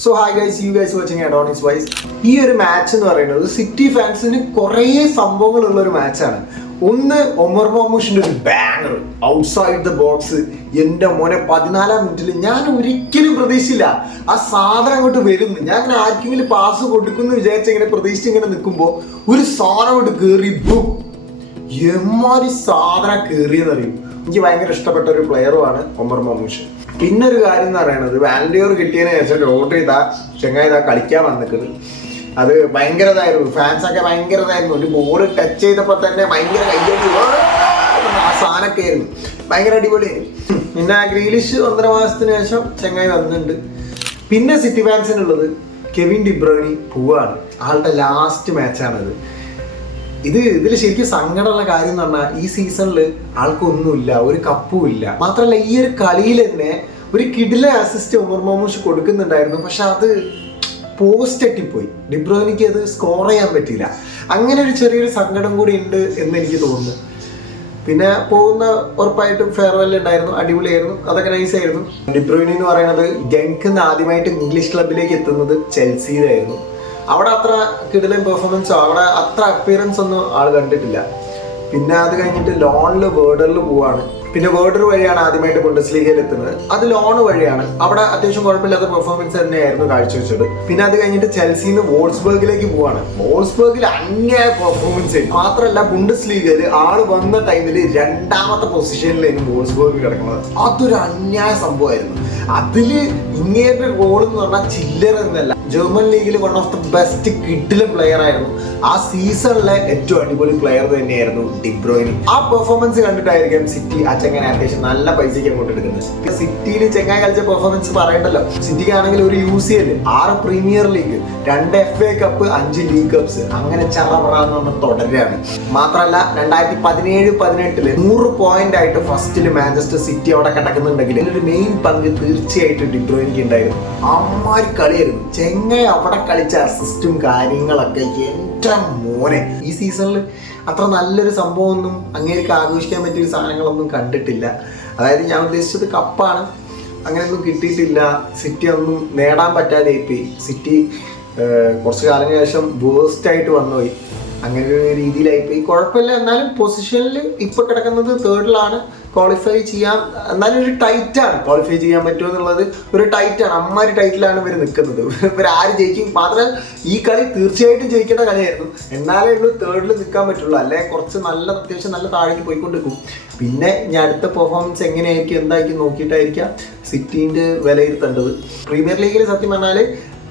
So hi guys, you guys watching Adonis Wise. ഈ ഒരു match എന്ന് പറയുന്നത് സിറ്റി ഫാൻസിന് കുറേ സംഭവങ്ങളുള്ള ഒരു മാച്ചാണ്. ഒന്ന്, ഒമർ മർമൂഷിന്റെ ഒരു ബാനർ ഔട്ട്സൈഡ് ദ ബോക്സ്. എൻ്റെ മോനെ 14-ാം മിനിറ്റിൽ ഞാൻ ഒരിക്കലും പ്രതീക്ഷിച്ചില്ല ആ സാധനം അങ്ങോട്ട് വരുന്നു. ഞാൻ ഇങ്ങനെ ആർക്കെങ്കിലും പാസ് കൊടുക്കുന്നു വിചാരിച്ച ഇങ്ങനെ പ്രതീക്ഷിച്ച് ഇങ്ങനെ നിൽക്കുമ്പോൾ ഒരു സാധനം അങ്ങോട്ട് കയറി ബും, എമ്മാതിരി സാധനം കയറിയെന്നറിയും. എനിക്ക് ഭയങ്കര ഇഷ്ടപ്പെട്ട ഒരു പ്ലെയറുമാണ് ഒമർ മർമൂഷ്. പിന്നെ ഒരു കാര്യം എന്ന് പറയുന്നത്, വാലന്റിയർ കിട്ടിയതിന് ശേഷം റോഡ് ചെയ്താ ചെങ്ങായി ഇതാ കളിക്കാൻ വന്നിക്കുന്നത്. അത് ഭയങ്കരതായിരുന്നു, ഫാൻസൊക്കെ ഭയങ്കരതായിരുന്നു. ഒരു ബോൾ ടച്ച് ചെയ്തപ്പോൾ തന്നെ ഭയങ്കര കയ്യടി, ആ സാധനമൊക്കെ ആയിരുന്നു, ഭയങ്കര അടിപൊളിയായിരുന്നു. പിന്നെ ഗ്രീലിഷ് 1.5 മാസത്തിന് ശേഷം ചെങ്ങായി വന്നിട്ടുണ്ട്. പിന്നെ സിറ്റി ഫാൻസിനുള്ളത് കെവിൻ ഡിബ്രോയിനി പോവാണ്. ആളുടെ ലാസ്റ്റ് മാച്ചാണത്. ഇതിൽ ശരിക്കും സങ്കടമുള്ള കാര്യം എന്ന് പറഞ്ഞാൽ ഈ സീസണിൽ ആൾക്കൊന്നുമില്ല, ഒരു കപ്പും ഇല്ല. മാത്രമല്ല ഈ ഒരു കളിയിൽ തന്നെ ഒരു കിടിലൻ അസിസ്റ്റ് ഒമർ മർമൂഷ് കൊടുക്കുന്നുണ്ടായിരുന്നു. പക്ഷെ അത് പോസ്റ്റ് അട്ടിപ്പോയി. ഡിബ്രോയിനിക്ക് അത് സ്കോർ ചെയ്യാൻ പറ്റിയില്ല. അങ്ങനെ ഒരു ചെറിയൊരു സങ്കടം കൂടി ഉണ്ട് എന്ന് എനിക്ക് തോന്നുന്നു. പിന്നെ പോകുന്ന ഉറപ്പായിട്ടും ഫെയർവെൽ ഉണ്ടായിരുന്നു, അടിപൊളിയായിരുന്നു, അതൊക്കെ നൈസായിരുന്നു. ഡിബ്രോയിനി എന്ന് പറയുന്നത് ഗെൻക്കിന്ന് ആദ്യമായിട്ട് ഇംഗ്ലീഷ് ക്ലബിലേക്ക് എത്തുന്നത് ചെൽസിയിലായിരുന്നു. അവിടെ അത്ര കിടിലൻ പെർഫോമൻസോ അവിടെ അത്ര അപ്പിയറൻസ് ഒന്നും ആൾ കണ്ടിട്ടില്ല. പിന്നെ അത് കഴിഞ്ഞിട്ട് ലോണിൽ വേർഡറിൽ പോവാണ്. പിന്നെ വേർഡർ വഴിയാണ് ആദ്യമായിട്ട് ബുണ്ടസ്ലീഗയിൽ എത്തുന്നത്. അത് ലോൺ വഴിയാണ്. അവിടെ അത്യാവശ്യം കുഴപ്പമില്ലാത്ത പെർഫോമൻസ് തന്നെയായിരുന്നു കാഴ്ചവെച്ചത്. പിന്നെ അത് കഴിഞ്ഞിട്ട് ചെൽസിന്ന് വോൾസ്ബർഗിലേക്ക് പോവാണ്. വോൾസ്ബർഗിൽ അന്യായ പെർഫോമൻസ് ആയിരുന്നു. മാത്രമല്ല ബുണ്ടസ്ലീഗയിൽ ആള് വന്ന ടൈമിൽ 2ാമത്തെ പൊസിഷനിലായിരുന്നു വോൾസ്ബർഗ് കിടക്കുന്നത്. അതൊരു അന്യായ സംഭവമായിരുന്നു. അതില് ഇങ്ങേറ്റ ഗോൾ എന്ന് പറഞ്ഞാൽ ചില്ലറ എന്നല്ല, ജർമ്മൻ ലീഗിൽ വൺ ഓഫ് ദ ബെസ്റ്റ് കിഡിലെ പ്ലെയർ ആയിരുന്നു. ആ സീസണിലെ ഏറ്റവും അടിപൊളി പ്ലെയർ തന്നെയായിരുന്നു ഡിബ്രോയിനി. ആ പെർഫോമൻസ് കണ്ടിട്ടായിരിക്കും സിറ്റി ആ ചെങ്ങനെ അത്യാവശ്യം നല്ല പൈസയ്ക്ക് അങ്ങോട്ട് എടുക്കുന്നത്. സിറ്റിയിൽ ചെങ്ങായി കളിച്ച പെർഫോമൻസ് പറയണ്ടല്ലോ. സിറ്റിക്ക് ആണെങ്കിൽ ഒരു UCL, 6 premier league, 2 FA cup, 5 league cups, അങ്ങനെ ചറപറാന്ന് പറഞ്ഞ തുടരുകയാണ്. മാത്രമല്ല 2017-18 100 പോയിന്റ് ആയിട്ട് ഫസ്റ്റിൽ മാഞ്ചസ്റ്റർ സിറ്റി അവിടെ കിടക്കുന്നുണ്ടെങ്കിൽ ഇതിലൊരു മെയിൻ പങ്ക് തീർച്ചയായിട്ടും ഡിബ്രോയിനിക്ക് ഉണ്ടായിരുന്നു. അമ്മാരി കളിയായിരുന്നു. ചെങ്ങായി അവിടെ കളിച്ച അസിസ്റ്റും കാര്യങ്ങളൊക്കെ എൻ്റെ മോനെ. ഈ സീസണിൽ അത്ര നല്ലൊരു സംഭവമൊന്നും അങ്ങേക്ക് ആഘോഷിക്കാൻ പറ്റിയ സാധനങ്ങളൊന്നും കണ്ടിട്ടില്ല. അതായത് ഞാൻ ഉദ്ദേശിച്ചത് കപ്പാണ്, അങ്ങനെയൊന്നും കിട്ടിയിട്ടില്ല. സിറ്റി ഒന്നും നേടാൻ പറ്റാതെയായിപ്പോയി. സിറ്റി കുറച്ച് കാലത്തിന് ശേഷം വേഴ്സ്റ്റായിട്ട് വന്നുപോയി. അങ്ങനെ ഒരു രീതിയിലായിപ്പോയി. കുഴപ്പമില്ല, എന്നാലും പൊസിഷനിൽ ഇപ്പോൾ കിടക്കുന്നത് 3rd ക്വാളിഫൈ ചെയ്യാം. എന്നാലും ഒരു ടൈറ്റാണ്. ക്വാളിഫൈ ചെയ്യാൻ പറ്റുമോ എന്നുള്ളത് ഒരു ടൈറ്റാണ്. അമ്മാരി ടൈറ്റിലാണ് ഇവർ നിൽക്കുന്നത്. ഇവർ ആര് ജയിക്കും? മാത്രമല്ല ഈ കളി തീർച്ചയായിട്ടും ജയിക്കേണ്ട കളിയായിരുന്നു. എന്നാലേ ഉള്ളൂ 3rd നിൽക്കാൻ പറ്റുള്ളൂ. അല്ലെ കുറച്ച് അത്യാവശ്യം നല്ല താഴേക്ക് പോയിക്കൊണ്ടിരിക്കും. പിന്നെ ഞാൻ അടുത്ത പെർഫോമൻസ് എങ്ങനെയായിരിക്കും എന്തായിരിക്കും നോക്കിയിട്ടായിരിക്കാം സിറ്റീൻ്റെ വിലയിരുത്തേണ്ടത്. പ്രീമിയർ ലീഗിൽ സത്യം പറഞ്ഞാൽ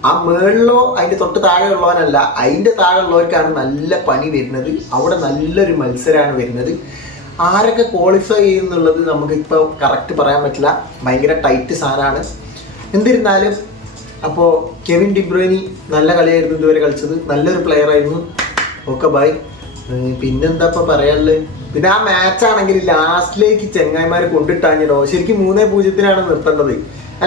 ആ മേളിലോ അതിൻ്റെ തൊട്ട് താഴെ ഉള്ളവനല്ല, അതിൻ്റെ താഴെ ഉള്ളവർക്കാണ് നല്ല പണി വരുന്നത്. അവിടെ നല്ലൊരു മത്സരമാണ് വരുന്നത്. ആരൊക്കെ ക്വാളിഫൈ ചെയ്യുന്നുള്ളത് നമുക്കിപ്പോൾ കറക്റ്റ് പറയാൻ പറ്റില്ല. ഭയങ്കര ടൈറ്റ് സാധനമാണ്. എന്നിരുന്നാലും അപ്പോൾ കെവിൻ ഡിബ്രോയിനി നല്ല കളിയായിരുന്നു ഇതുവരെ കളിച്ചത്. നല്ലൊരു പ്ലെയർ ആയിരുന്നു. Okay bye. പിന്നെന്താ ഇപ്പോൾ പറയാനുള്ളത്? പിന്നെ ആ മാച്ചാണെങ്കിൽ ലാസ്റ്റിലേക്ക് ചെങ്ങായിമാർ കൊണ്ടിട്ടാഞ്ഞിടോ. ശരിക്കും 3-0 നിർത്തേണ്ടത്.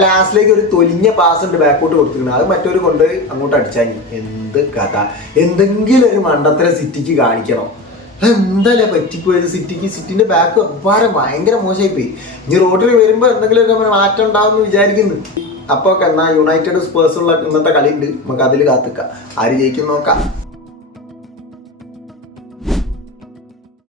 ലാസ്റ്റിലേക്ക് ഒരു തൊലിഞ്ഞ പാസ് ഉണ്ട് ബാക്കോട്ട് കൊടുത്തിരിക്കുന്നത്. അത് മറ്റൊരു കൊണ്ടുപോയി അങ്ങോട്ട് അടിച്ചാഞ്ഞി. എന്ത് കഥ! എന്തെങ്കിലും ഒരു മണ്ടത്തരം സിറ്റിക്ക് കാണിക്കണം. എന്തായാലും പറ്റിപ്പോയത് സിറ്റിക്ക്. സിറ്റിന്റെ ബാക്ക് ഭയങ്കര മോശമായിപ്പോയി. ഇനി റോഡിൽ വരുമ്പോൾ എന്തെങ്കിലുമൊക്കെ മാറ്റം ഉണ്ടാവും എന്ന് വിചാരിക്കുന്നു. അപ്പോൾ എന്നാൽ യുണൈറ്റഡ് സ്പേഴ്സുള്ള ഇന്നത്തെ കളി ഉണ്ട്, നമുക്ക് അതിൽ കാത്തിക്കാം. ആര് ജയിക്കും നോക്കാം.